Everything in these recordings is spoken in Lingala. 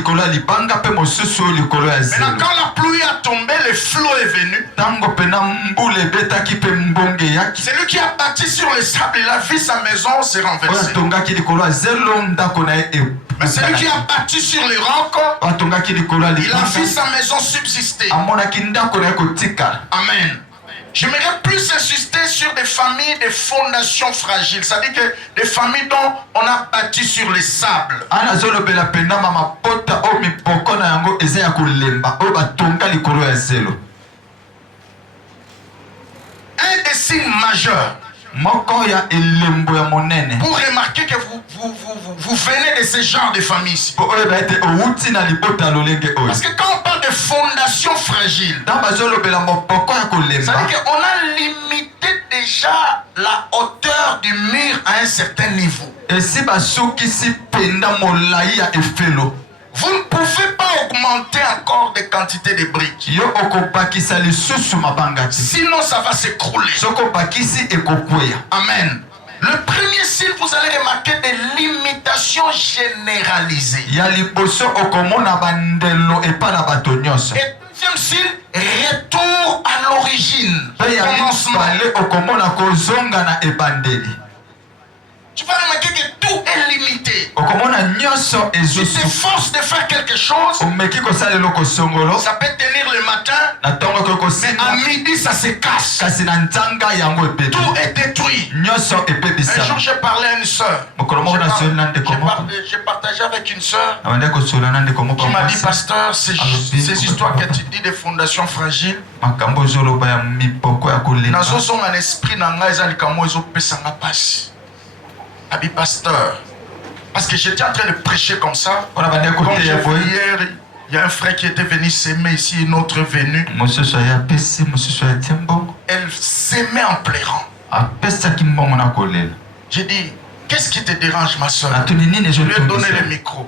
quand la pluie a tombé, le flot est venu. C'est lui qui a bâti sur le sable, il a vu sa maison se renverser. Mais celui qui a bâti sur les rocs, il a vu sa maison subsister. Amen. J'aimerais plus insister sur des familles, des fondations fragiles. C'est-à-dire que des familles dont on a bâti sur les sables. Un des signes majeurs pour remarquer que vous venez de ce genre de famille. Parce que quand on parle de fondation fragile, c'est-à-dire qu'on a limité déjà la hauteur du mur à un certain niveau. Vous ne pouvez pas augmenter encore des quantités de briques. Sinon, ça va s'écrouler. Amen. Le premier signe, vous allez remarquer des limitations généralisées. Et deuxième signe, retour à l'origine. Tu vas remarquer que tout est limité. Si tu t'efforces de faire quelque chose, ça peut tenir le matin, mais à midi ça se casse. Tout est détruit. Un jour j'ai parlé à une soeur. J'ai partagé avec une soeur qui m'a dit, pasteur, ces histoires que tu dis des fondations fragiles, Abi pasteur, parce que j'étais en train de prêcher comme ça. Comme j'ai vu hier, il y a un frère qui était venu s'aimer ici, une autre venue. Elle s'aimait en pleurant. J'ai dit, qu'est-ce qui te dérange, ma soeur? Je lui ai donné le micro.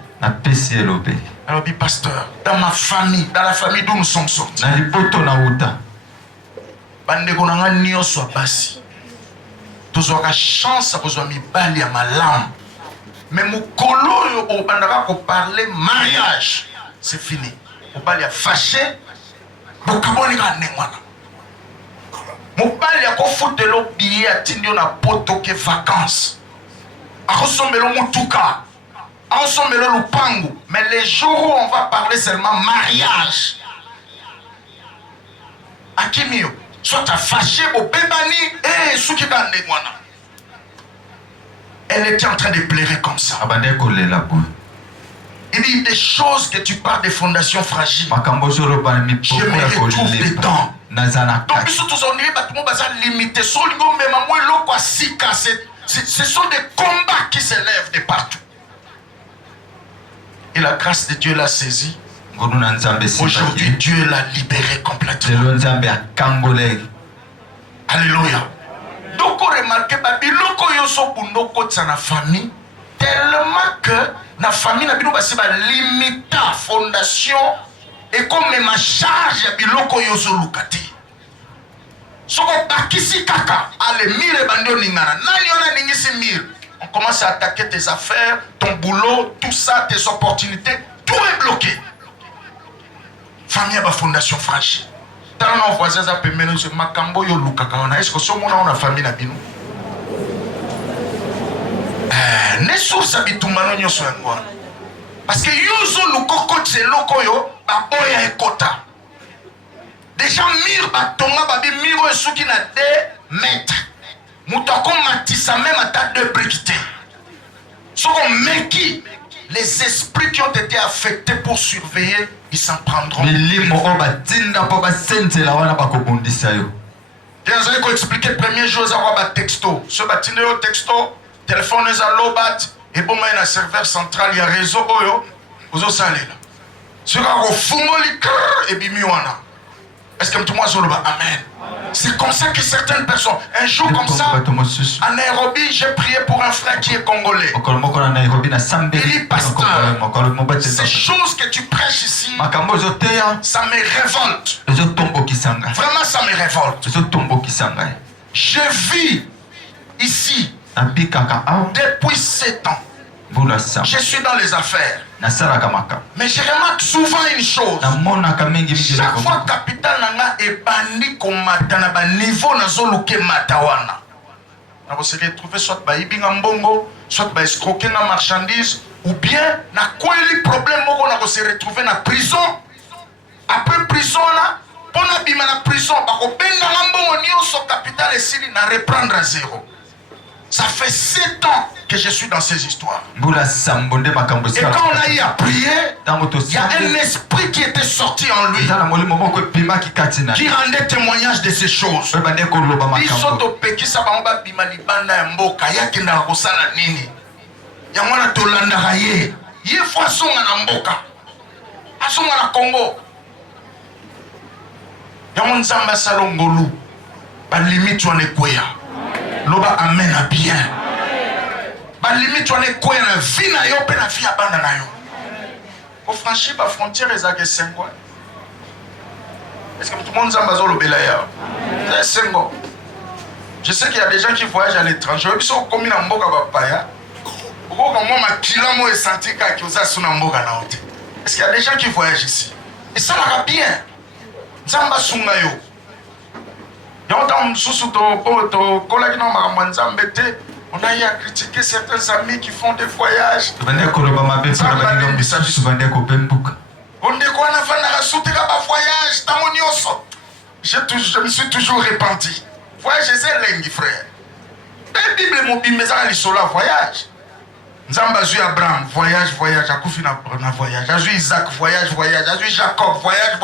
Alors dit, pasteur, dans ma famille, dans la famille d'où nous sommes sortis, tous ont la chance à besoin de bali à ma lame. Mais mon colo au bandara pour parler mariage, c'est fini. Au bali à fâché, mon kaboni ka nengwana. Mon bali à ko foutre le billet à tindio na poto ke vacances. A ressemble le mutuka, a ressemble le lupangu. Mais les jours où on va parler seulement mariage, Akimio. Soit à fâché au bébani et souki kandengwana. Elle était en train de pleurer comme ça. Il dit des choses que tu parles des fondations fragiles. Je me retrouve dedans. Donc, ce sont des combats qui s'élèvent de partout. Et la grâce de Dieu l'a saisi. Aujourd'hui, Dieu l'a libéré complètement. Alléluia. Donc, on remarque que la famille, tellement que la famille n'a pas limité la fondation et comme ma charge, il y a on commence à attaquer tes affaires, ton boulot, tout ça, tes opportunités, tout est bloqué. Famille a une fondation fragile. Tant nos voisins a permis de se makambo yo lukakaona. Est-ce que ce monde a une famille nabino? Ne source abitumano nyoso yangwa. Parce que yoso lukoko tse loko yo ba boya ekota. Déjà mire ba tonga ba bi miro esuki na 2 mètres. Mutako matisa même à ta 2 briques. Soko meki les esprits qui ont été affectés pour surveiller, ils s'en prendront. Je vais expliquer le premier jour à texto. Ce bâtiment au texto, téléphone à l'obat, et bon, il y a un serveur central, il y a un réseau, vous avez salé là. Ce qui est au fond, et bimiwana. Est-ce que tout le monde a amen? C'est comme ça que certaines personnes, un jour comme ça, à Nairobi, j'ai prié pour un frère qui est congolais. Il dit, pasteur, ces choses que tu prêches ici, ça me révolte. Vraiment, ça me révolte. Je vis ici depuis 7 ans. Je suis dans les affaires. Mais je remarque souvent une chose. Chaque fois capital nanga ebandi komata na ba niveau na zoluke matawana. Na se retrouver soit ba ibinga mbongo, soit ba escroquer na marchandise ou bien na kweli problème moko na se retrouver na prison. Après prison là, pour na bima na prison ba ko benga mbongo nyonso capital esili na reprendre à zéro. Ça fait 7 ans que je suis dans ces histoires. Et quand on a eu à prier, il y a un esprit qui était sorti en lui, qui rendait témoignage de ces choses. Loba amen à bien. Ba limite on est quoi na vie na yo pe na vie abanda na yo. Pour franchir la frontière ezake 5 ans. Est-ce que tout le monde zamba zo lobela ya? C'est 5 ans. Je sais qu'il y a des gens qui voyagent à l'étranger, ils sont comme na mboka ba paya. Pourquoi moi ma kila mo est senti ka ki oza suna mboka na hote. Est-ce qu'il y a des gens qui voyagent ici? Et ça va bien. Zamba sunga yo. On a eu à critiquer certains amis qui font des voyages. On dit qu'on a je me suis toujours repenti. Voyage, c'est l'engi, frère. La Bible est mobile, mais ça, voyage. Nzamba a Abraham, voyage, Akoufi na voyage. A Isaac, voyage. A Jacob, voyage.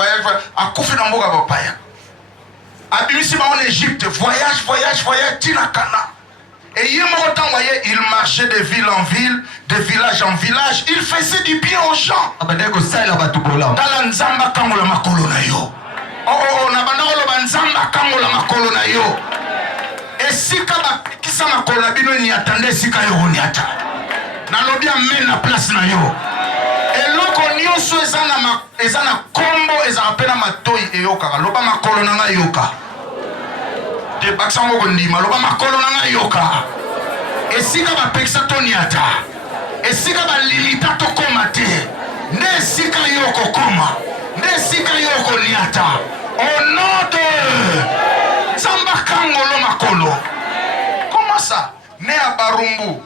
Akoufi na mboka bapaya. Abimisi en Égypte, voyage, Tinakana. Et il marchait de ville en ville, de village en village. Il faisait du bien aux gens. Tala nzamba kangola makolo na yo. Nabanda oloba nzamba kangola makolo na yo. Et si kaba kisa makolo na bino ni attendait si ka yo ni ata. Na lobi amen na place na yo. Et loko nyonso ezana kombo ezana pena matoi eyoka. Loba makolo na nga yoka. De baksango kondima loba makolo na nga yoka. Esika ba peksa toniata. Esika ba limita to komate. Ne sika yoko koma. Ne sika yoko niata. Au nom de Zamba Kangolo makolo. Comment ça? Né à Barumbu,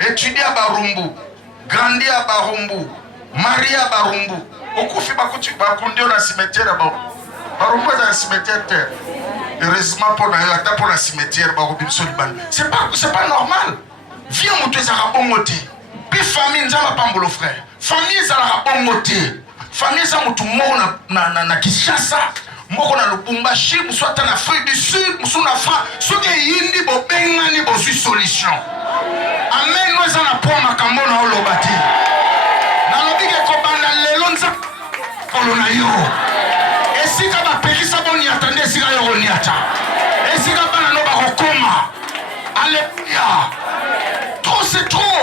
étudié à Barumbu, grandi à Barumbu, marié à Barumbu. Okufi bakuti bakundi na cimetière ba. Barumbu est un cimetière terre. Heureusement pour la cimetière c'est pas normal. Viens monter ça rabongoté. Puis famille nzama pambolo frère. Famille ça rabongoté. Famille ça mutu mo na Kinshasa, moko na Lubumbashi, soit en Afrique du Sud, soit en France. Ce qui est indi bo bengani bo solution. Amen nous ça na po makambo na olobati. Na lobi ke kobanda lelo nza kolona yo. Et si ka ba pekisa boni attendez si ka yo ni ata. Et si ka bana no ba kokoma. Alléluia. Trop c'est trop.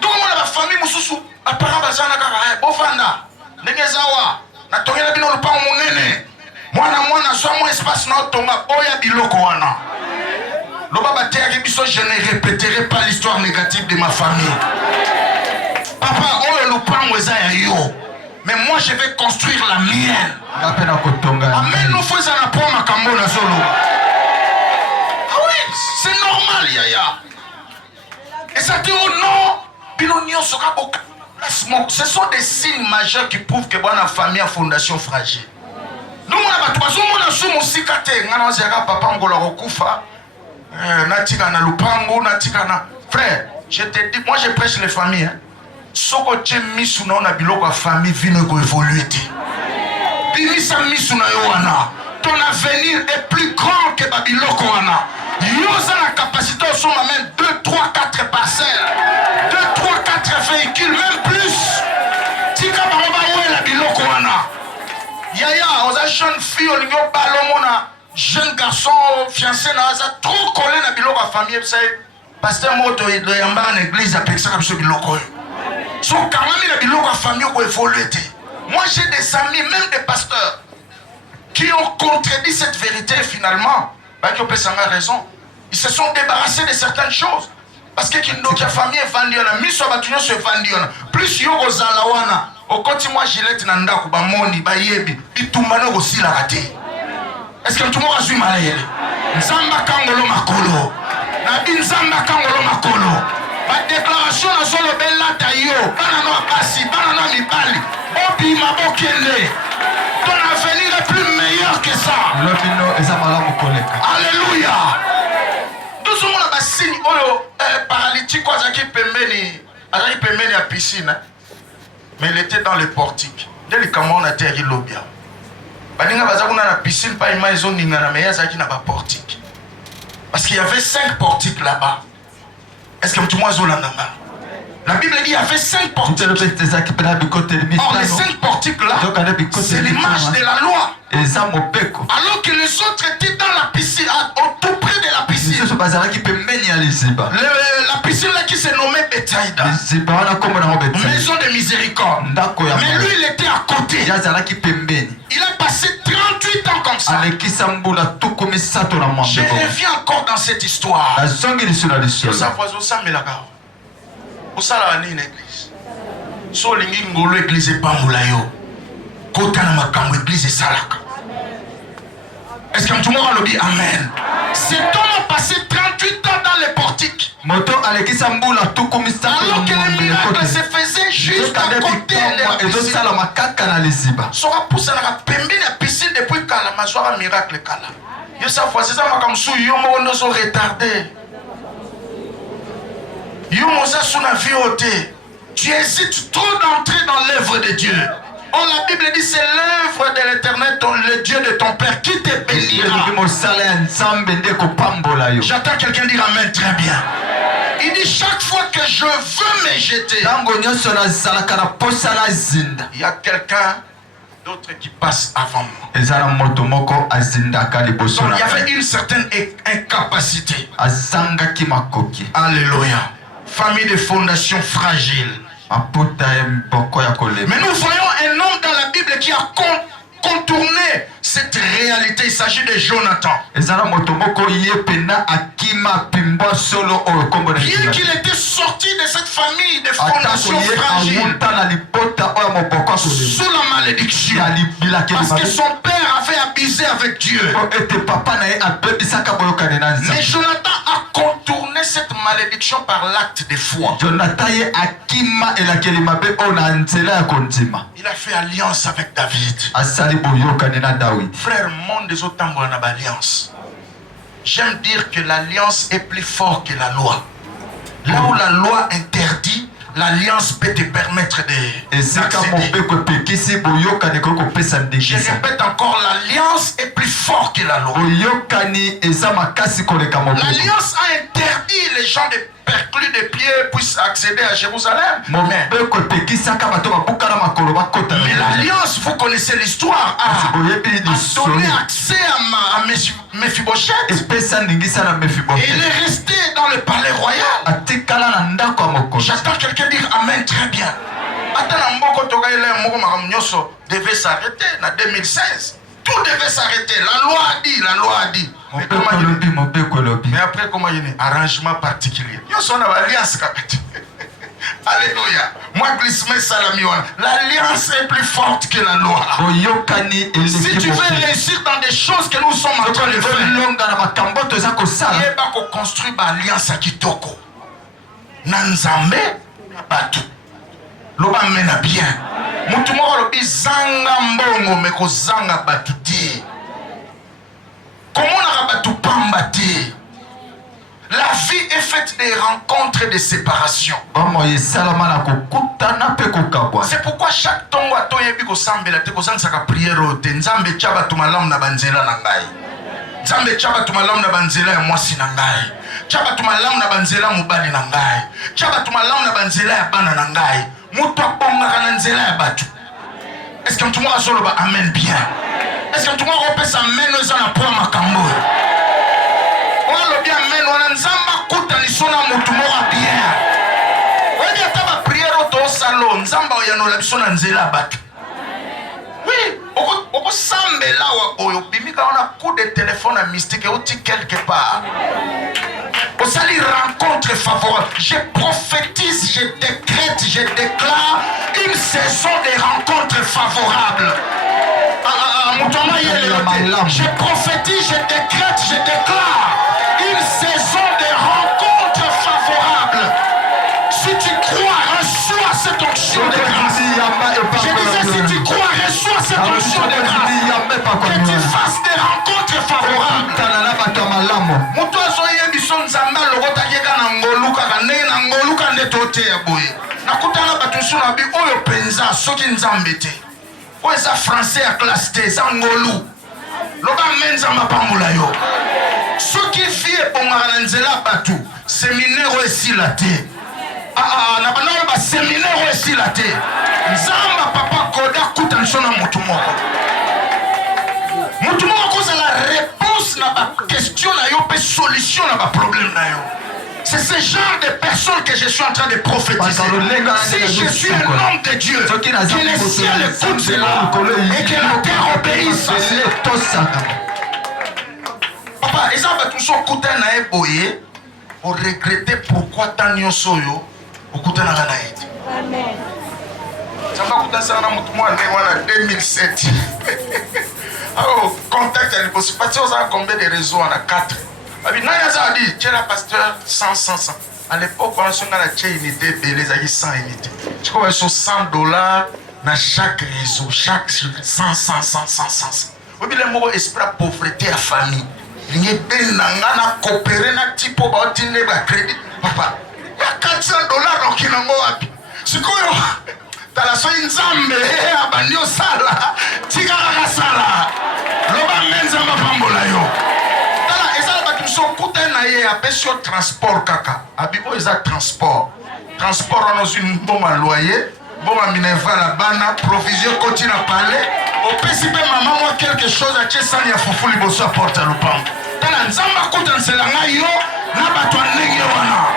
Donc moi la famille mususu apara bazana kaka bofanda. Ndenge zawa na tongela bino lupango munene. Mwana so mo espace na tonga boya biloko wana. Loba batea ke biso je ne répéterai pas l'histoire négative de ma famille. Papa oyo lupango eza ya yo. Mais moi je vais construire la mienne. Amen nous faisons la pomme à Kambona solo. Ah oui, c'est normal yaya. Et ça dit oh non, Bilonio sera beaucoup. Ce sont des signes majeurs qui prouvent que bonne famille a fondation fragile. Nous on a battu on a sous musikate ngana zera papa ngola rokufa. Natika na lupango natika na frère, je te dis moi je prêche les familles hein. Soko misu na ona biloko ya famille vino ko évoluer te. Bimisa misu na yo wana. Ton avenir est plus grand que babiloko wana. Yoza la capacité au son même 2, 3, 4 parcelles. 2, 3, 4 véhicules, même plus. Tika baroba oue la biloko wana. Yaya, on a jeune fille, on a balomona, jeune garçon, fiancé, on a trop collé na biloko ya famille. Vous savez, pasteur Moto, il doit y avoir une église avec ça comme ce biloko. So quand même la biloko ya famille ko évoluer. Moi j'ai des amis, même des pasteurs, qui ont contredit cette vérité finalement. Bah qui ont raison. Ils se sont débarrassés de certaines choses. parce que kindoki ya famille evandi wana miso bato nyonso evandi wana plus yo kozala wana okoti mwa gilete na ndako bamoni bayebi bitumba no kosilaka te. Est-ce que tout le monde a su malheur? Nzamba kangolo makolo. Nabi nzamba kangolo makolo. Ma déclaration na solo bella tayo. Bana no apasi, bana no mibali. Obi mabokele. Ton avenir est plus meilleur que ça. Alléluia. Tout ce monde a signe oyo paralytique quoi zaki pembeni. Azaki pembeni à piscine. Mais il était dans le portique. Dès le camion on a terri l'obia. Baninga bazakuna na piscine pa ima izo ningana mais yazaki na ba portique. Parce qu'il y avait 5 portiques là-bas. Est-ce que tout le monde a là? La Bible dit qu'il y avait 5 portiques. Or les 5 portiques là, c'est l'image de la loi. Alors que les autres étaient dans la piscine, au tout près de la piscine. La piscine là qui s'est nommée Bethsaïda. Maison de miséricorde. Mais lui il était à côté. Il a passé 38 ans comme ça. Je reviens encore dans cette histoire. Osala ni l'église. So lingi ngolo église pamula yo. Kota na makambo église salaka. Est-ce que tout le monde a dit amen? Cet homme a passé 38 ans dans les portiques. Alors que les miracles se faisaient juste à côté de la piscine. Sora poussa na pembe na piscine depuis kala mazwara miracle kala. Yo sa fois c'est ça makambo su yo mo no so retardé. Tu hésites trop d'entrer dans l'œuvre de Dieu. Oh, la Bible dit c'est l'œuvre de l'Éternel, le Dieu de ton Père, qui te bénira. J'attends quelqu'un dire amen très bien. Il dit chaque fois que je veux me jeter, il y a quelqu'un d'autre qui passe avant moi. Donc il y avait une certaine incapacité. Alléluia. Famille de fondation fragile. Mais nous voyons un homme dans la Bible qui a contourné cette réalité. Il s'agit de Jonathan. Bien qu'il était sorti de cette famille de fondation fragile, sous la malédiction, parce que son père avait abusé avec Dieu. Mais Jonathan a contourné cette malédiction par l'acte de foi. Il a fait alliance avec David. Frère, monde des autres temps, on a alliance. J'aime dire que l'alliance est plus forte que la loi. Là où la loi interdit, l'alliance peut te permettre d'accéder. Je répète encore, l'alliance est plus forte que la loi. L'alliance a interdit les gens de perclus de pieds puissent accéder à Jérusalem. Mais l'alliance, vous connaissez l'histoire, a donné accès à Mephibosheth. Et il est resté dans le palais royal. J'attends quelqu'un dire amen très bien. Attends, Mboko Togaïla Moko devait s'arrêter en 2016. Tout devait s'arrêter. La loi a dit. Mais après, comment il y a un arrangement particulier? Alléluia. Moi, glissement salamion. L'alliance est plus forte que la loi. Si tu veux réussir dans des choses que nous sommes en train de faire, il n'y a pas qu'on construit l'alliance à Kitoko. Nanzambe, Batu. Loba mena bien. Mutumoko lobi zanga mbongo meko zanga batuti. Comment on a battu pambati? La vie est faite des rencontres et des séparations. C'est pourquoi chaque tongo a toyebi ko sambela te ko sanga prière te nzambe chaba tumalam na banzela na ngai. Nzambe chaba tumalam na banzela ya mwasi na ngai. Chaba tumalam na banzela mubali na ngai. Chaba tumalam na banzela ya bana na ngai. Mutu abonga na nzela ya batu. Est-ce que tout le monde a solo ba amen bien? Est-ce que tout le monde a sa amen dans la poire makambo? On a bien amen on a nzamba kuta ni sona mutu mora bien. On dit ata ba prière au to salon nzamba oyano la biso na nzela batu. Oui, oko osambela wa boyo bimika on a coup de téléphone à mystique et outi quelque part. Osali rencontre favorable. Je prophétise, je décrète, je déclare une saison de rencontres favorables. Je prophétise, je décrète, je déclare une saison de rencontres favorables. Si tu crois, reçois cette onction de grâce. Je disais, si tu crois, reçois cette onction de grâce. Que tu fasses des rencontres favorables. Mutu azoye biso nzambe alokota keka na ngolu kaka ndenge na ngolu kande toteya boye. Nakutana bato so na bi oyo penza soki nzambe te. Oyo eza français ya classe te, eza ngolu. Loba menza mapambula yo. Soki vie ebongaka na nzela bato, séminaire oyo esila te. Na banana ba séminaire oyo esila te. Nzamba papa koda kutaniso na mutu moko. Mutu moko kozala réponse na ba question na yo pe solution na ba problème na yo. C'est ce genre de personnes que je suis en train de prophétiser. Si je suis un homme de Dieu, que le ciel écoute cela et que la terre obéisse à cela. Papa, les gens tous sont écoutés na eboye pour regretter pourquoi tant nyonso yo écouter na naïd. Amen. Ça m'a coûté ça na mutu moi en 2007. Alors, contact à l'hypothèse. Parce que vous avez combien de réseaux? On a 4. Il a dit, tu es la pasteur 100. À l'époque, on a la unité, les amis 100 unités. Je crois que sur $100 dans chaque réseau, chaque 100. Oui, mais le mot esprit de pauvreté à famille. Il y a bien coopéré na tipo ba otine ba crédit. Papa, il y a $400 donc il n'en a pas. C'est quoi? Dans la soirée nzambe, abandio sala, tigara sala. Loba menza mapambola yo. Tala ezala batu so kutena ye apesio transport kaka. Abibo eza transport. Transport on a une bombe à loyer, bombe à minerva la bana, provision continue à parler. Au PCB maman moi quelque chose à Tchessani à Foufou liboso porte à l'opam. Tala nzamba kutena selanga yo na batu anenge wana.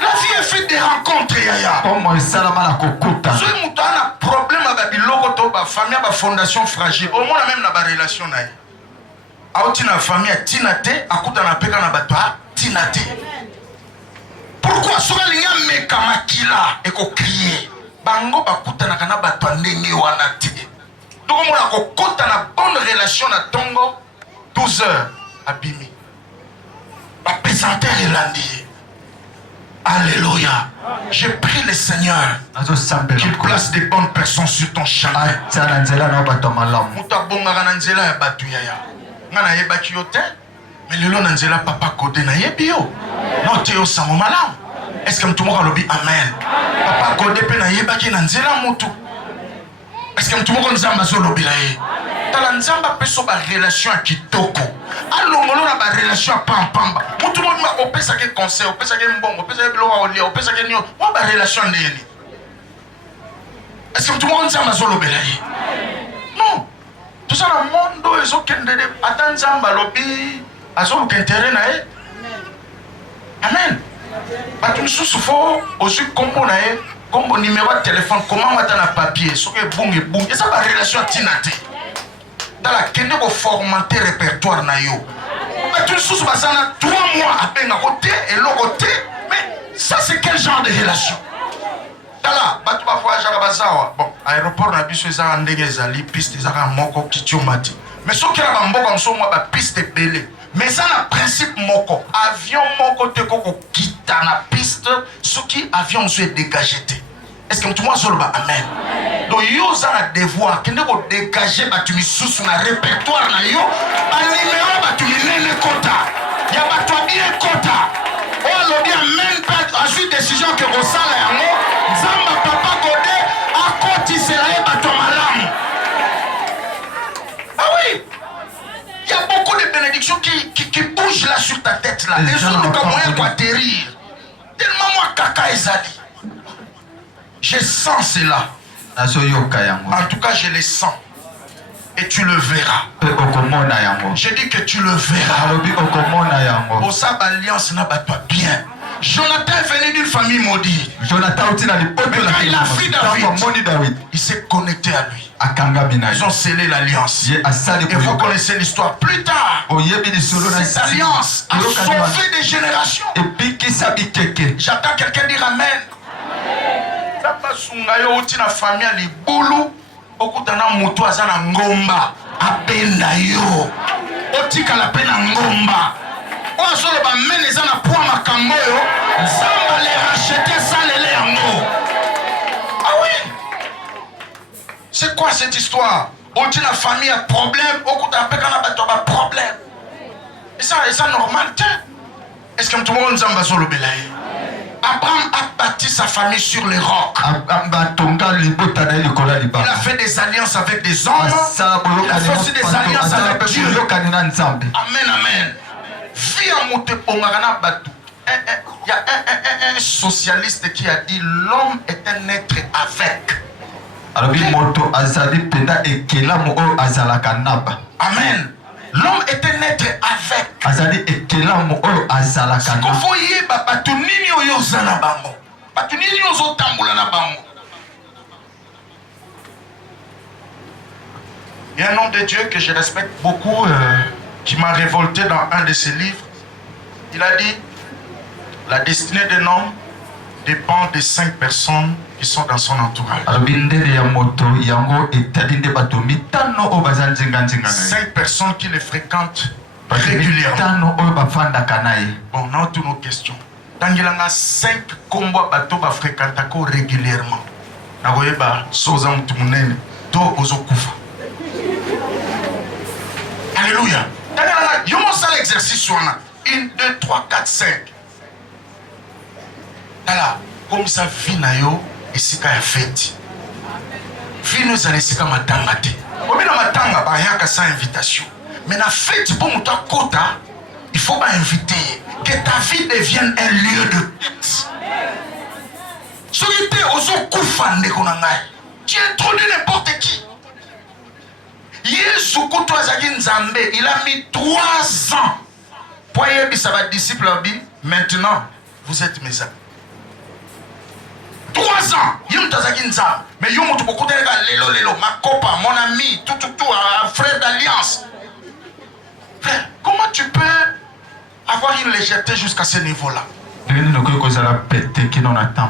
La vie est faite des rencontres, yaya. Comment ça la mala kokota? Si tu as un problème avec la famille, la fondation fragile, au moins même la relation. Si tu as une famille, tu as une pourquoi si tu as une mekamakila et que crier, bango bakuta na kana batwa ndenge wana te. Donc on a kokota na bonne relation na tongo 12 heures abimi. Ba présenter elandi. Alléluia. Je prie le Seigneur qu'il place des bonnes personnes sur ton chemin. Muta bonga na nzela ya batu yaya. Ngana yebaki yo te, mais lelo na nzela papa kode na yebi yo. Non te yo samo malam. Est-ce que mtu moko lobi amen? Papa kode pe na yebaki na nzela mutu. Est-ce que mtu moko nzamba zo lobi la ye? Tala nzamba peso ba relation kitoko. Alongolo na ba relation pampamba. Mutu mo ma opesa ke conseil, opesa ke mbongo, opesa ke bilo wa olia, opesa ke nyo. Mo ba relation ndeni. Est-ce que mtu mo nzamba zo lobi la ye? Non. Tout ça dans le monde ezo kende de ata nzamba lobi azo lukentere na ye. Amen. Batu nsusu fo osu kombo na ye, kombo numéro de téléphone, comment mata na papier, soke bungi bungi. Eza ba relation tinate. Dans la kende ko formater répertoire na yo. Mais tout sous basana 3 mois à peine à côté et l'autre côté. Mais ça c'est quel genre de relation? Tala, batu ba fois jarabazawa. Bon, aéroport na biso eza ndenge ezali piste ezaka moko kitiomati. Mais so kila ba mboka mso mwa ba piste belé. Mais ça na principe moko. Avion moko te koko kita na piste, soki avion mso est dégagé te. Est-ce que tout le monde solo ba amen? Donc yo za na devoir kende ko dégager batu misusu na répertoire na yo, ba numéro batu minene kota. Ya batu bien kota. Oh lobi amen pas ensuite décision que rosala yango, nzamba papa godé a koti sela e batu malamu. Ah oui. Il y a beaucoup de bénédictions qui bougent là sur ta tête là. Les autres n'ont pas moyen d'atterrir. Tellement moi caca ezali. Je sens cela. En tout cas, je le sens. Et tu le verras. Je dis que tu le verras. Au Sab Alliance n'a pas toi bien. Jonathan est venu d'une famille maudite. Mais quand il a vu David, il s'est connecté à lui. Ils ont scellé l'alliance. Et vous connaissez l'histoire. Plus tard, cette alliance a sauvé des générations. J'attends quelqu'un dire Amen. Na famille à libulu, okutana mutu azana ngomba, apenda yo. Otika la pena ngomba. Ozolo ba mene zana poa makambo yo, nzamba les racheter ça les yango. Ah oui. C'est quoi cette histoire? Oti la famille a problème, okuta pekana bato ba problème. Et ça normal tiens. Est-ce que tout le monde nzamba solo belaye? Abraham a bâti sa famille sur les rocs. Il a fait des alliances avec des hommes. Il a fait aussi des alliances avec Dieu. Amen, amen. Il y a un socialiste qui a dit l'homme est un être avec. Amen. L'homme est un être avec. Il y a un homme de Dieu que je respecte beaucoup, qui m'a révolté dans un de ses livres. Il a dit, la destinée d'un homme dépend des 5 personnes qui sont dans son entourage. 5 personnes qui le fréquentent régulièrement. Bon, on a toutes nos questions. Dans il y a 5 combats bateaux qui fréquentent régulièrement. Alléluia. Il y a l'exercice. 1, 2, 3, 4, 5. Voilà. Comme ça, finayo et si kaya fête. Fino ça les sika matanga te. Comme na matanga ba yaka sans invitation. Mais la fête pour mon kota, il faut pas inviter. Que ta vie devienne un lieu de fête. Solité ozo kufa ndeko na ngai. Tu introduis n'importe qui. Yesu kuto azaki nzambe, il a mis 3 ans. Pour y ça va disciple maintenant vous êtes mes amis. 3 ans, mais ma copain, mon ami, tout, un frère d'alliance. Frère, comment tu peux avoir une légèreté jusqu'à ce niveau-là?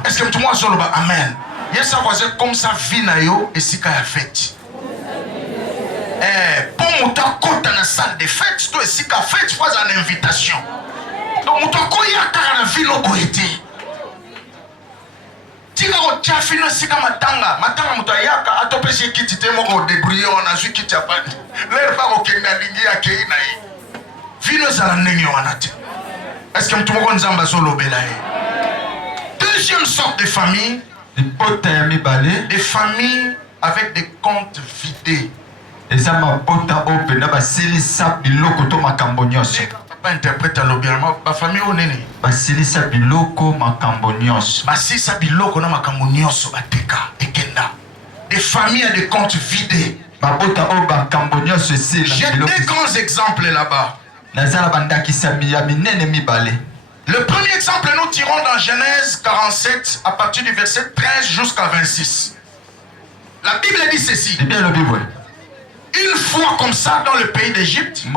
Est-ce que tout le monde solo amen? Yes, ça va comme ça, vinayo et si kaya fête. Pour mon temps, quand dans la salle de fête, toi, si kaya fête, faut une invitation. Donc, mon temps, quand il y a un ville au été. Tika ochafino sika matanga mutayaka atopesi kiti temo ko débrouiller on a vu kiti apani l'air pas ko kenga lingi ya keina yi vino zala ndenge wanate. Est-ce que mtu moko nzamba solo belaye? Deuxième sorte de famille, des familles avec des comptes vidés. Et ça m'a pota open ba silisa biloko to makambo nyonso. Pas interprète à l'obéissement, ma famille au néné. Basilisa biloko makambo nyonso. Basilisa biloko na makambo nyonso bateka ekenda. Des familles à des comptes vidés. Babota o makambo nyonso sila. J'ai 2 grands exemples là-bas. Nazala bandaki samia minene mibale. Le premier exemple nous tirons dans Genèse 47 à partir du verset 13 jusqu'à 26. La Bible dit ceci. C'est bien la Bible. Une fois comme ça dans le pays d'Égypte, il y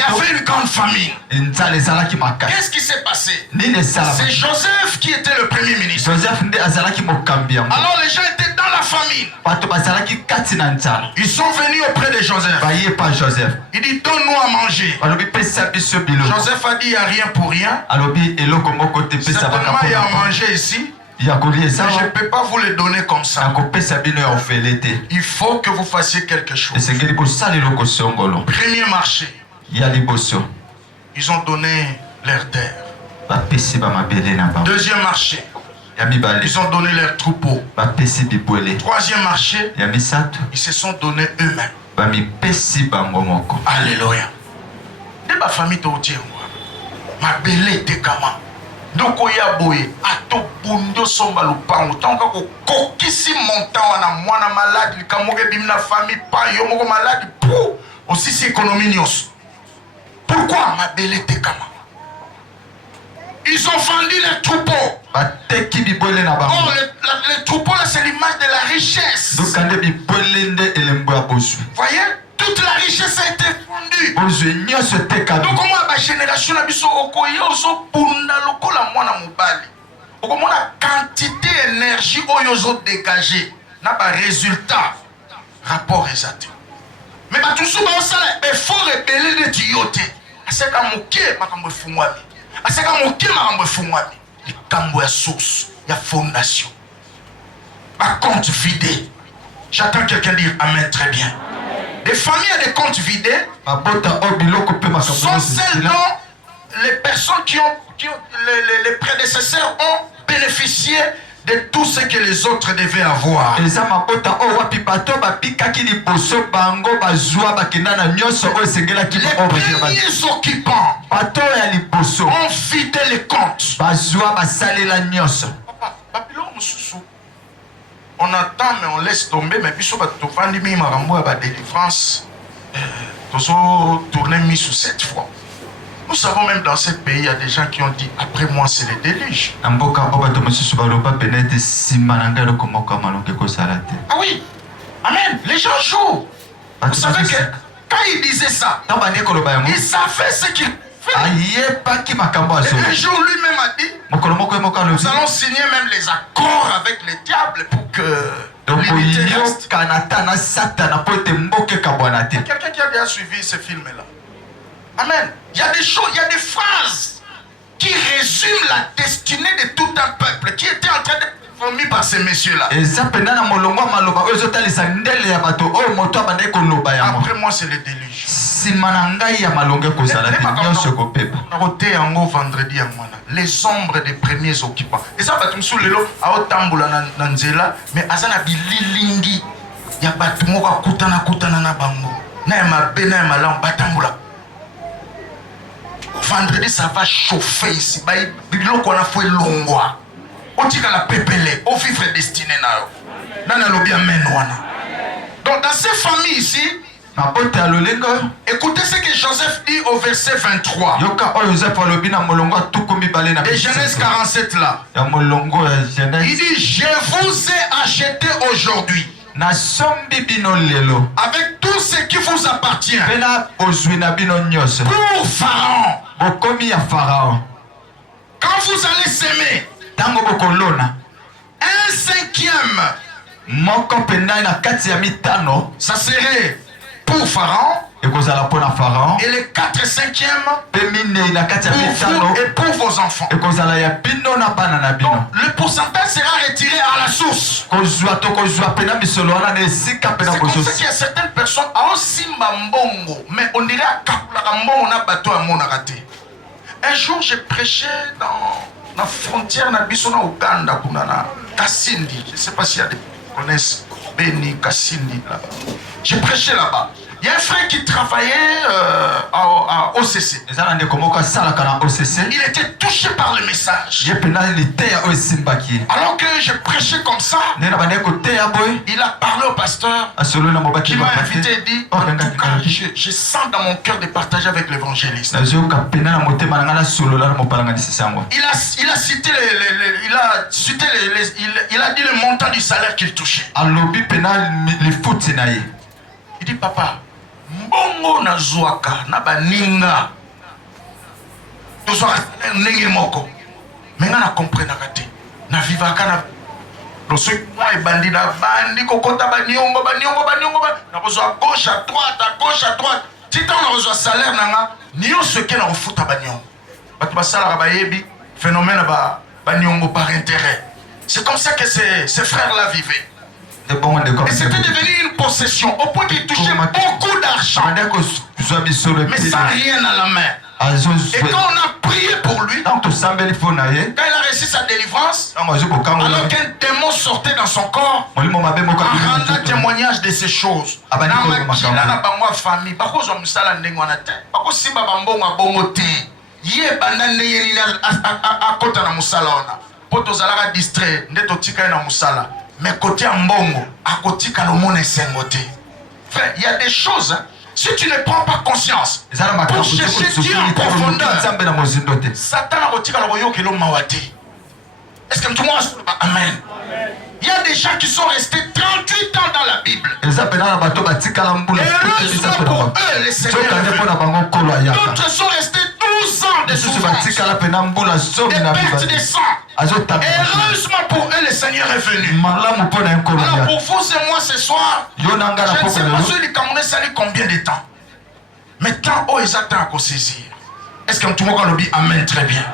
avait une grande famine. Qu'est-ce qui s'est passé? C'est Joseph qui était le premier ministre. Alors les gens étaient dans la famine. Ils sont venus auprès de Joseph. Il dit donne-nous à manger. Joseph a dit il n'y a rien pour rien. Certainement il y a à manger ici. Je ne peux pas vous le donner comme ça. Il faut que vous fassiez quelque chose. Premier marché. Ils ont donné leur terre. Deuxième marché. Ils ont donné leurs troupeaux. Troisième marché. Ils se sont donnés eux-mêmes. Alléluia. Et ma famille t'obtient. Ma belle était comment? Donc il y a boy ato bundo somba lupango tant que kokisi montant wana mwana malade likamoge bimna famille pa yo moko malade pour aussi c'est économie nyos. Pourquoi ma belle était kama? Ils ont vendu les troupeaux. bateki bibwele na Or, bango les troupeaux, là, c'est l'image de la richesse. Vous dokande bibwele nde elembo ya bozwi voyez, toute la richesse a été fondue. bozwi nyonso etekami Donc, comment la génération na biso okoye ozo punda lokola mwana mobali. Okomona quantité d'énergie oyo ozo dégager na ba résultat rapport exact. Mais ba tout ça ba osala effort rebelle de tiyote. Aseka moke makambo efungwami. Aseka moke makambo efungwami. Likambo ya source, ya fondation. Ba compte vidé. J'attends quelqu'un dire amen très bien. Des familles à des comptes vidés mabota oyo biloko mpe makambo sont celles dont les personnes qui ont les prédécesseurs ont bénéficié de tout ce que les autres devaient avoir. eza mabota oyo wapi bato babikaki liboso bango bazwa bakenda na nyonso oyo esengelaki Les premiers occupants bato oyo ya liboso ont vidé les comptes. bazwa basalela nyonso Papa, Babylone mosusu. On attend mais on laisse tomber, mais biso batovandi mi makambo ya ba délivrance tozo tourner mi sous 7 fois. Nous savons même dans ce pays, il y a des gens qui ont dit après moi c'est le déluge. na mboka oyo bato mosusu baloba pene ete nsima na ngai eloko moko ya malongo ekozala te Ah oui, amen. Les gens jouent. Vous savez que quand il disait ça, ntango bandi koloba yango il savait ce qu'il fait. ayebaki makambo Et azo un jour lui-même a dit, mokolo moko ye moko alobi nous allons signer même les accords avec les diables pour que l'unité reste. tokoyokana ata na satana mpo ete mboka ekabwana te Quelqu'un qui a bien suivi ce film-là. Amen. Il y a des choses, il y a des phrases qui résument la destinée de tout un peuple qui était en train d'être formé par ces messieurs-là. eza mpena na molongo ya maloba oyo ezotalisa ndele ya bato oyo moto abandaki koloba yango Après moi, c'est le déluge. nsima na ngai ya malongo ekozala te nyonso ekopepa Nakote yango vendredi ya mwana. Les ombres des premiers occupants. Et ça, bato msu lelo aotambola na nzela, mais aza na bililingi ya bato moko akutana na bango. Na ya mabe na ya malamu batambola. Vendredi, ça va chauffer ici. Biloko wana fo elongwa. Otika la pepele, au vivre destiné na yo. Nana lobi amen wana. Donc dans ces familles ici, mabota ya lolengo écoutez ce que Joseph dit au verset 23. yoka oyo Joseph alobi na molongo ya tuku mibale na De Genèse 47 là. ya molongo ya Il Genèse dit, je vous ai acheté aujourd'hui nasombi bino lelo avec tout ce qui vous appartient mpena bozwi na bino nyonso pour Pharaon. bokomi ya farao Quand vous allez s'aimer, ntango bokolona 1/5 moko mpena na kati ya mitano ça serait pour Pharaon ekozala mpo na farao et les 4/5 mpe minei na kati ya pour mitano vous et pour vos enfants. ekozala ya bino na bana na bino Donc, le pourcentage sera retiré à la source. kozwa tokozwa mpena misolo wana na esika mpena C'est comme ça bozosi qu'il y a certaines personnes à Simba Mbongo, mais on dirait à Kapulaka Mbongo na bateau à Monarate. Un jour, j'ai prêché dans la frontière na Bissona Ouganda, Kunana, Kassindi. Je ne sais pas s'il y a des qui connaissent Beni, Kassindi là-bas. J'ai prêché là-bas. Il y a un frère qui travaillait à OCC. eza na ndeko moko asalaka na occ Il était touché par le message. ye mpena liteya oyo esimbaki ye Alors que je prêchais comme ça, ndenge na bandeki koteya boye il a parlé au pasteur asololi na mobaki qui m'a bapa invité et te dit, en tout cas, je sens dans mon cœur de partager avec l'évangéliste. nazoyoka mpena na motema na ngai nasolola na mopalanganisisa yango Il a cité il a dit le montant du salaire qu'il touchait. alobi mpena lifuti na ye Il dit, papa, mbongo na zwaka na baninga tozwaka ndenge moko me nga na komprenaka te na vivaka na losoki mwa ebandi na bandi kokota baniongo nakozwa gauche à droite ti ntango nakozwa salaire na nga nyonso eke na kofuta baniongo bato basalaka bayebi phénomène ya baniongo par intérêt. C'est comme ça que ces frères-là vivaient. Et c'était devenu une possession au point qu'il touchait beaucoup d'argent, mais sans rien à la main. Et quand on a prié pour lui, quand il a reçu sa délivrance, alors qu'un démon sortait dans son corps, en rendant témoignage de ces choses, mais côté mbongo, à côté kalomo ne sengote. Frère, il y a des choses, hein, Si tu ne prends pas conscience, pour chercher Dieu en profondeur, Satan a retiré le royaume que l'homme m'a dit. Est-ce que tout le monde a amen? Il y a des gens qui sont restés 38 ans dans la Bible. Et heureusement pour eux, les Seigneurs. D'autres sont restés 12 ans de souffrance, des pertes de sang. Heureusement pour eux, le Seigneur est venu. Alors pour vous et moi ce soir, je ne sais pas si les Camerounais savent combien de temps. Mais tant oh, ils attendent à saisir. Est-ce que tout le monde a dit amen très bien?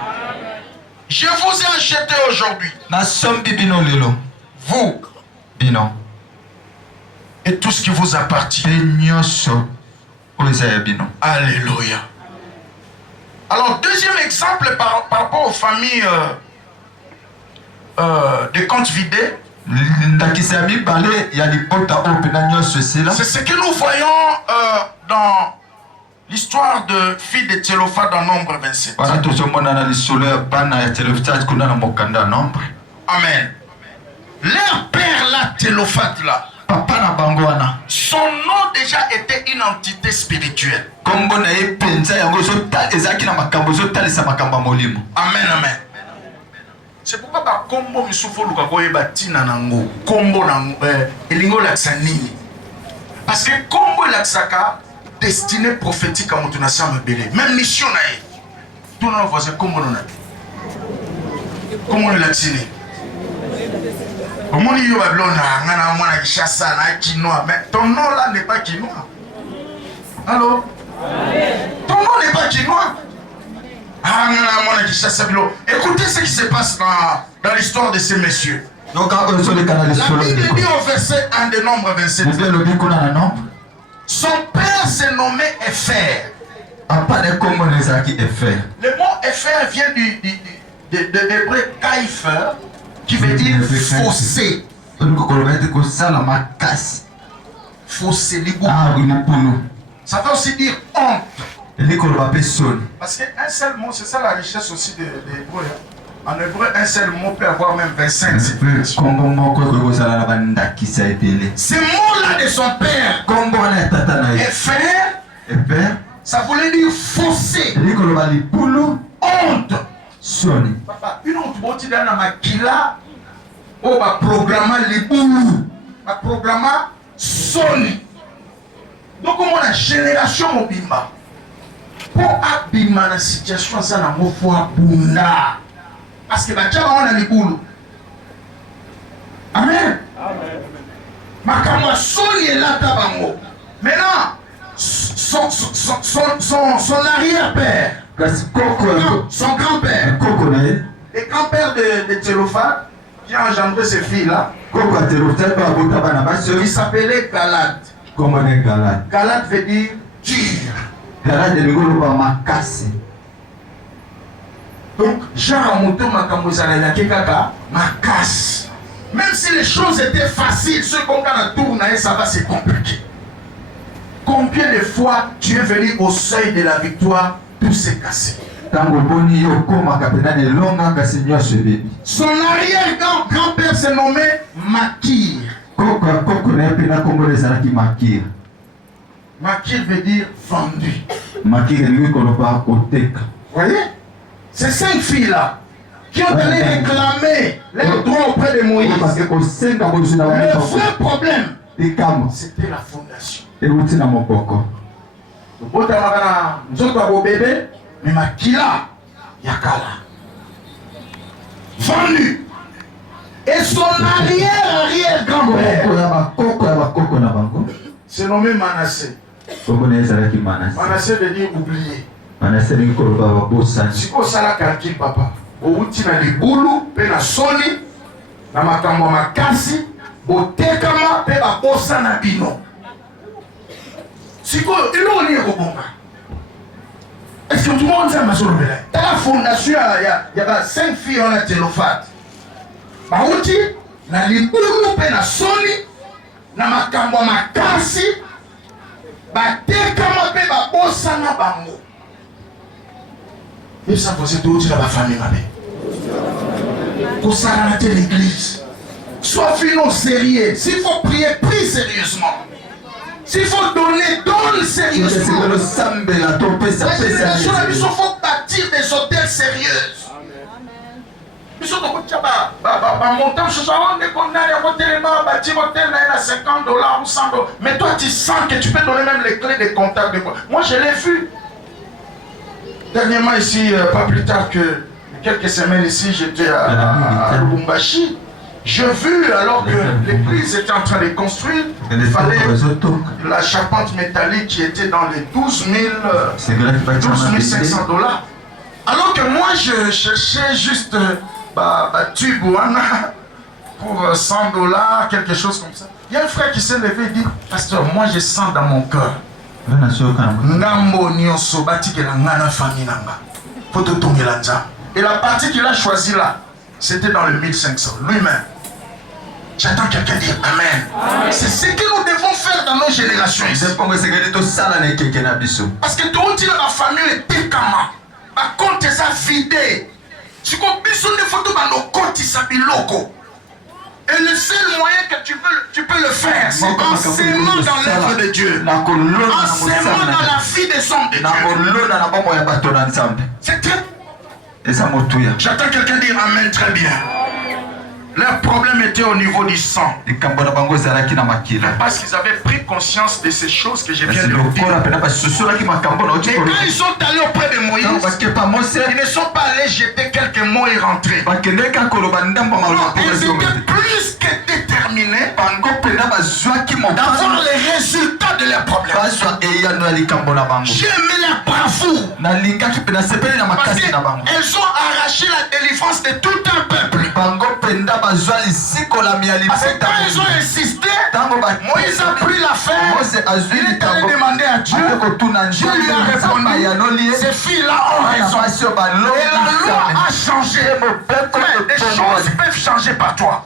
Je vous ai acheté aujourd'hui. Vous. Et tout ce qui vous appartient. Alléluia. Alors, deuxième exemple par rapport aux familles des comptes vidés. C'est ce que nous voyons dans l'histoire de fille de Thélophane dans Nombre 27. Amen. Leur père là, Thélophane là, son nom déjà était une entité spirituelle. Amen, amen. C'est pourquoi par combo misufo luka koye batina nango combo nango elingo la tsanini. Parce que combo la tsaka destinée prophétique à Moutounassa Mabele. Même mission nae. Tout le monde voit combo nona. Comment la tsini? Comment il y a blonda ngana mwana kishasa na kinois, mais ton nom là n'est pas kinois. Allô? Ton nom n'est pas kinois. Écoutez ce qui se passe dans l'histoire de ces messieurs. La Bible dit au verset 1 de Nombre 27. Son père se nommait Épher. Le mot Épher vient de l'hébreu Kaïfer, qui veut dire fossé. Fossé, ça veut aussi dire honte. Parce qu'un seul mot, c'est ça la richesse aussi de l'hébreu. En hébreu, un seul mot peut avoir même 25 significations. Ce mot-là de son père, Épher, ça voulait dire fossé, honte. Papa, une autre beauté dans la maquilla, oh, va programmer les boulous, va programmer Sony. Donc, on a la génération mobimba. Pour abîmer la situation, ça n'a pas foi bunda. Parce que les gens ont les boulots. Amen. Ma Sony est là, tabango. Maintenant, son arrière-père, son grand-père, le grand-père de Thélophane, qui a engendré ces filles-là, il s'appelait Galate. Galate veut dire dur. Donc, même si les choses étaient faciles, ceux qu'on a tourné, ça va se compliquer. Combien de fois tu es venu au seuil de la victoire, tout s'est cassé. Son arrière-grand-père se nommait Makir. Makir veut dire vendu. Vous voyez? Ces 5 filles-là qui ont allé réclamer leurs droits auprès de Moïse. Le vrai problème, c'était la fondation. Mais Makila, Yakala. Vendu. Et son arrière-grand-père se nommé Manassé. Manassé veut dire oublier. Si vous avez calcul, papa, vous avez des boulous, vous avez soni, vous avez makasi, vous avez bossa na bino. Si vous avez des est-ce que tout le monde sait ma soeur? Dans la fondation, il y a 5 filles en Thélophane. Bauti, na libulu pe na soni, na makambo makasi, batekama pe babosa na bango. Et ça vous êtes dans la famille, ma mère. Pour ça, rater l'église. Sois finot sérieux. S'il faut prier, prie sérieusement. S'il faut donner, donne sérieusement. La génération, il faut bâtir des hôtels sérieux. Mais toi tu sens que tu peux donner même les clés de contact de quoi. Moi je l'ai vu dernièrement ici, pas plus tard que quelques semaines ici, j'étais à Lubumbashi. J'ai vu alors que l'église était en train de construire, il fallait la charpente métallique qui était dans les 12 500 $. Alors que moi je cherchais juste tube pour 100 $, quelque chose comme ça. Il y a un frère qui s'est levé et dit, pasteur, moi je sens dans mon cœur. Et la partie qu'il a choisie là, c'était dans le 1500, lui-même. J'attends quelqu'un dire Amen. C'est ce que nous devons faire dans nos générations. Parce que tout le monde la famille est pécama. Ma compte est vidé. Si on besoin de photos dans nos comptes, ça biloko. Et le seul moyen que tu peux le faire, c'est en s'aimant dans l'œuvre de Dieu. En s'aimant dans la vie des hommes de Dieu. C'est très... J'attends quelqu'un dire Amen très bien. Leur problème était au niveau du sang. Parce qu'ils avaient pris conscience de ces choses que je viens de vous dire. Et quand ils sont allés auprès de Moïse, ils ne sont pas allés jeter quelques mots et rentrer. Non, ils étaient plus que déterminés d'avoir les résultats de leurs problèmes. J'ai aimé la bravoure. Parce qu'elles ont arraché la délivrance de tout un peuple. Parce que quand ils ont insisté, Moïse a pris l'affaire, il est allé demander à Dieu, Dieu lui a répondu, ces filles-là ont raison. Et la loi a changé. Mais des choses peuvent changer par toi.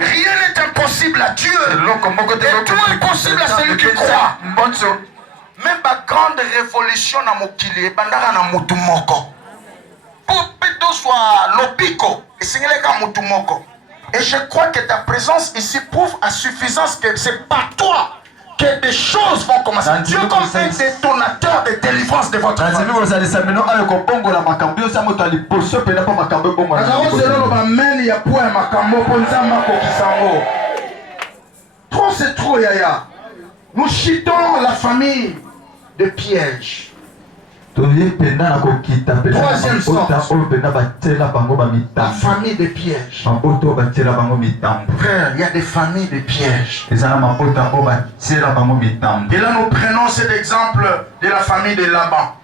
Rien n'est impossible à Dieu. Et tout est possible à celui qui croit. Même la grande révolution na mokili bandaka na mutu moko. Pour plutôt soit lobiko et singeleka mutu moko. Et je crois que ta présence ici prouve à suffisance que c'est par toi que des choses vont commencer. Dieu comme un détonateur de délivrance de votre famille. Trop c'est trop yaya. Nous chitons la famille de pièges. Troisième sorte. La famille de pièges. Frère, il y a des familles de pièges. Et là nous prenons cet exemple de la famille de Laban.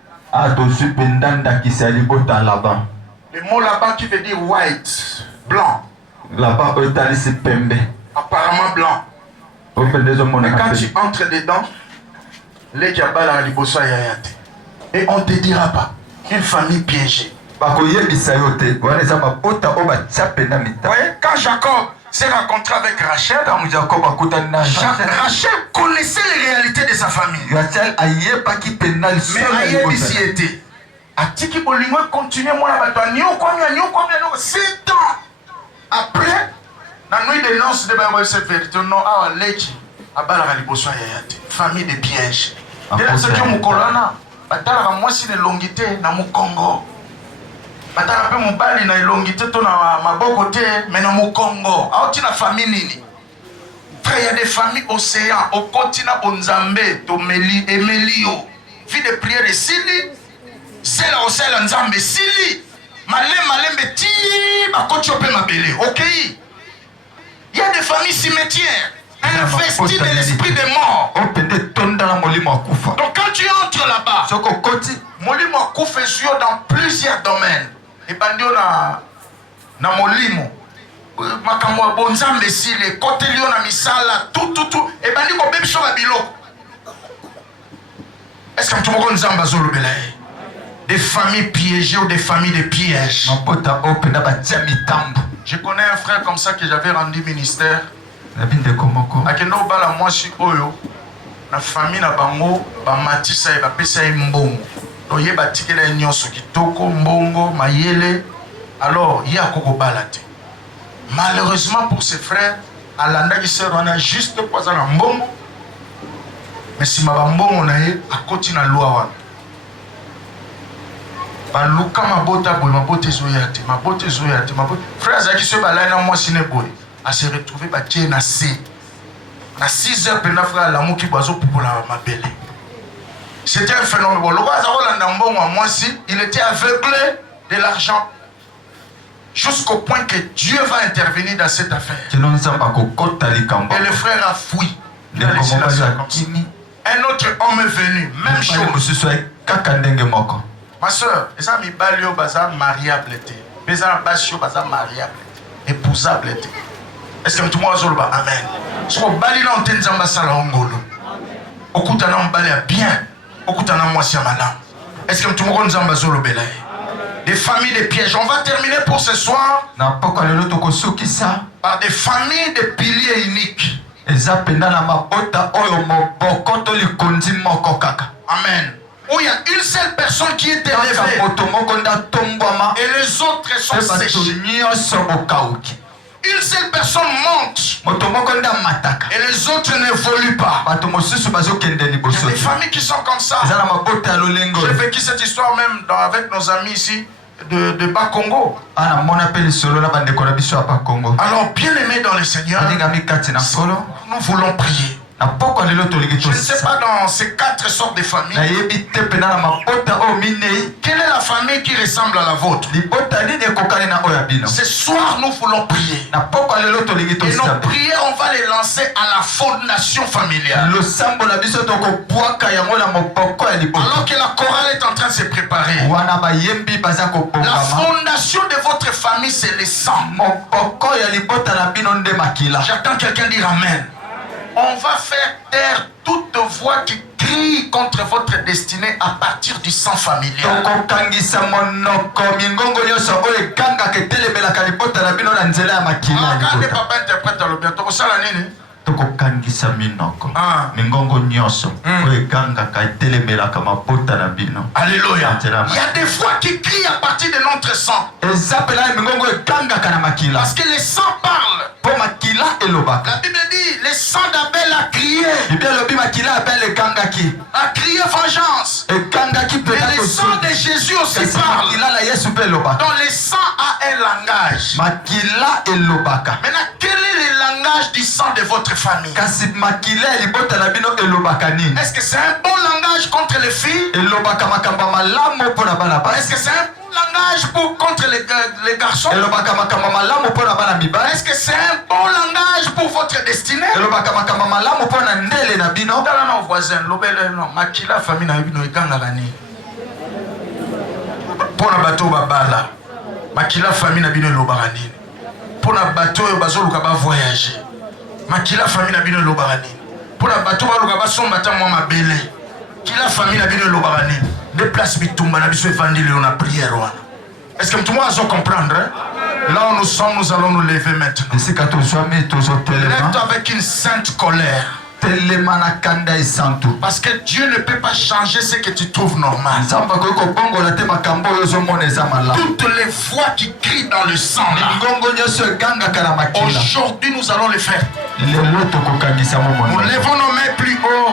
Le mot Laban qui veut dire white, blanc. Apparemment blanc. Mais quand tu entres dedans, et on ne te dira pas, une famille piégée. Vous voyez, quand Jacob s'est rencontré avec Rachel, Rachel connaissait les réalités de sa famille. Mais Aïe ici était. Atiki Bolingo continue moi là-bas. 7 ans après, la nuit de noces de Baïbo se fait. Non, ah, Lechi, Abala Liboso Yayate. Famille de pièges. Et là, c'est que mon colonna, Batala moi si de longité, na mon Congo. Batala pe mon bali na longité, to na ma bokote, mais na mon Congo. Ah, tu na famille nini. Frère, il y a des familles océans, au continent Bonzambé, Tomeli, Emelio. Vie de prière et Sili. C'est là au ciel Nzambe Sili. Malem beti, ma kochope ma belé. Ok. Il y a des familles cimetières. Investies de l'esprit des morts. Donc quand tu entres là-bas, Molimo Kouf est sur dans plusieurs domaines. Et bandio na Molimo. Makamwa Bonzambe Sili, côté Lyon na Misala, tout. Et bandi ko bébé sur la bilo. Est-ce que tu me connais Nzamba Zolo Belaye? Des familles piégées ou des familles de pièges. Je connais un frère comme ça que j'avais rendu ministère. Akendo bala mwasi oyo na famille na bango ba matisa e ba pesa e mbongo. Oye ba tikela nyonso kitoko mbongo mayele alors il y a Koko Balate. Malheureusement pour ses frères, Alanda qui sert on a juste pas un mbongo. Mais si ma mbongo na ye a côté na loi wana. Ba luka mabota boy mabota zoyate, mabota zoyate, mabota. Frère Zaki se balai na moi sine boy. A se retrouver ba tie na C. Na 6 heures pendant frère l'amour qui boiso pour la mabele. C'était un phénomène. Bon, le roi Zarolanda mbongo à moi si, il était aveuglé de l'argent. Jusqu'au point que Dieu va intervenir dans cette affaire. Et le frère a fui. Il a laissé la circonstance. Un autre homme est venu, même chose. Ma soeur, les amis balio baza mariable était. Les amis basio baza mariable, épousable était. Est-ce que tout le monde a dit amen? Si vous bali na ontenza mbasala ongolo. Okutana mbali bien. Okutana mwasi madame. Est-ce que tout le monde a dit des familles de pièges. On va terminer pour ce soir par des familles de piliers uniques. Amen. Où il y a une seule personne qui est élevée et les autres sont séchés. Une seule personne monte et les autres n'évoluent pas. Il y a des familles qui sont comme ça. J'ai vécu cette histoire même avec nos amis ici de Bas-Congo. Alors, bien aimés dans le Seigneur, nous voulons prier. Je ne sais pas dans ces 4 sortes de familles quelle est la famille qui ressemble à la vôtre. Ce soir nous voulons prier et nos prières on va les lancer à la fondation familiale. Alors que la chorale est en train de se préparer, la fondation de votre famille c'est le sang. J'attends quelqu'un dire amen. On va faire taire toute voix qui crie contre votre destinée à partir du sang familial. Quand les papas interprètent dans le bientôt, ça la nini? tokokangisa minoko mingongo nyonso oyekangaka etelemela mabota na bino. Alléluia. Il y a des voix qui crient à partir de notre sang. Parce que le sang parle. La Bible dit le sang d'Abel a crié. A crié vengeance. Et le sang de Jésus aussi parle. Donc le sang a un langage. Maintenant, quel est le langage du sang de votre famille? Est-ce que c'est un bon langage contre les filles? Est-ce que c'est un bon langage contre les garçons? Est-ce que c'est un bon langage pour votre destinée? Dans nos voisins, makila famille na bino ekangaka nini? Pona bato babala. Makila famille na bino elobaka nini? Pona bato oyo bazoluka ba voyager. Makila famille na bino elobaka nini? Pona bato baluka basomba ta mwa mabele. Kila famille na bino elobaka nini? De place bitumba na biso evangile on a prière wana. Est-ce que tout le monde va comprendre? Là où nous sommes, nous allons nous lever maintenant. Lève-toi avec une sainte colère. Parce que Dieu ne peut pas changer ce que tu trouves normal. Toutes les voix qui crient dans le sang là, aujourd'hui nous allons les faire. Nous levons nos mains plus haut.